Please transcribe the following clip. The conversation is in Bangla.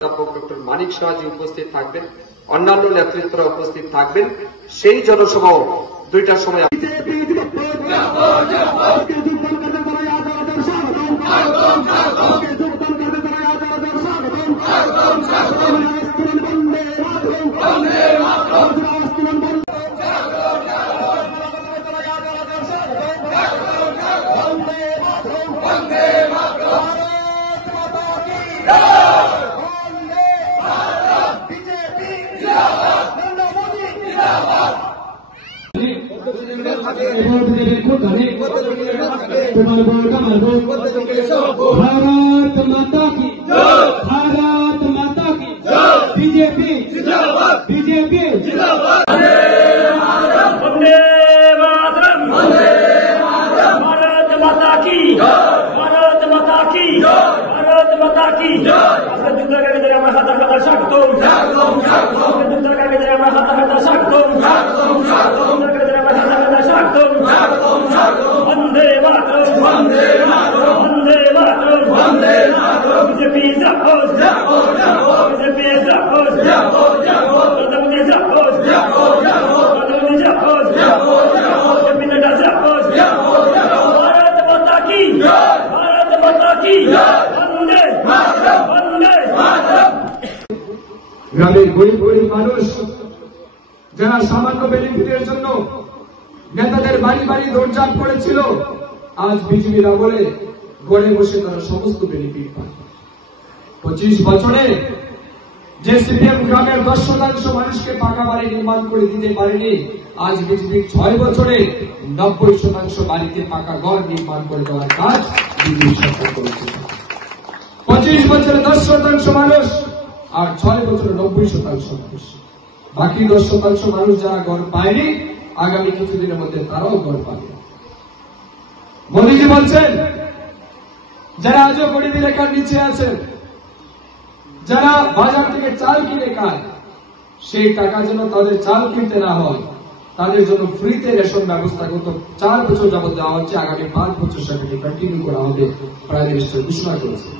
অধ্যাপক ডক্টর মানিক সাহাজি উপস্থিত থাকবেন, অন্যান্য নেতৃত্বরা উপস্থিত থাকবেন। সেই জনসভাও 2টার সময়। भारत माता की भारत माता की बीजेपी जिंदाबाद बीजेपी जिंदाबाद वंदे मातरम भारत माता की भारत माता की भारत माता की वंदे मातरम वंदे मातरम वंदे मातरम वंदे मातरम बीजेपी जिंदाबाद बीजेपी जिंदाबाद प्रधानमंत्री जिंदाबाद प्रधानमंत्री जिंदाबाद बीजेपी नेता जिंदाबाद भारत माता की वंदे मातरम वंदे मातरम। গ্রামের গরিব গরিব মানুষ যারা সামান্য বেনিফিটের জন্য নেতাদের বাড়ি বাড়ি দৌড়ঝাঁপ করেছিল, আজ বিজেপির আমলে ঘরে বসে তারা সমস্ত বেনিফিট পায়। 25 বছরে যে সিপিএম গ্রামের 10% মানুষকে পাকা বাড়ি নির্মাণ করে দিতে পারেনি, আজ বিজেপি 6 বছরে 90% বাড়িতে পাকা ঘর নির্মাণ করে দেওয়ার কাজ বিজেপি সরকার করেছে। 25 বছরে 10% মানুষ আর 6 বছরে 90% মানুষ। বাকি 10% মানুষ যারা ঘর পায়নি, আগামী কিছুদিনের মধ্যে তারাও ঘর পাবে। মোদীজি বলছেন যারা আজও গরিবী রেখার নিচে আছেন, যারা বাজার থেকে চাল কিনে খায়, সেই টাকা যেন তাদের চাল কিনতে না হয়, তাদের জন্য ফ্রিতে রেশন ব্যবস্থা গত 4 বছর যাবত দেওয়া হচ্ছে। আগামী 5 বছর সেটাকে কন্টিনিউ করা হবে, প্রাইম মিনিস্টার ঘোষণা করেছে।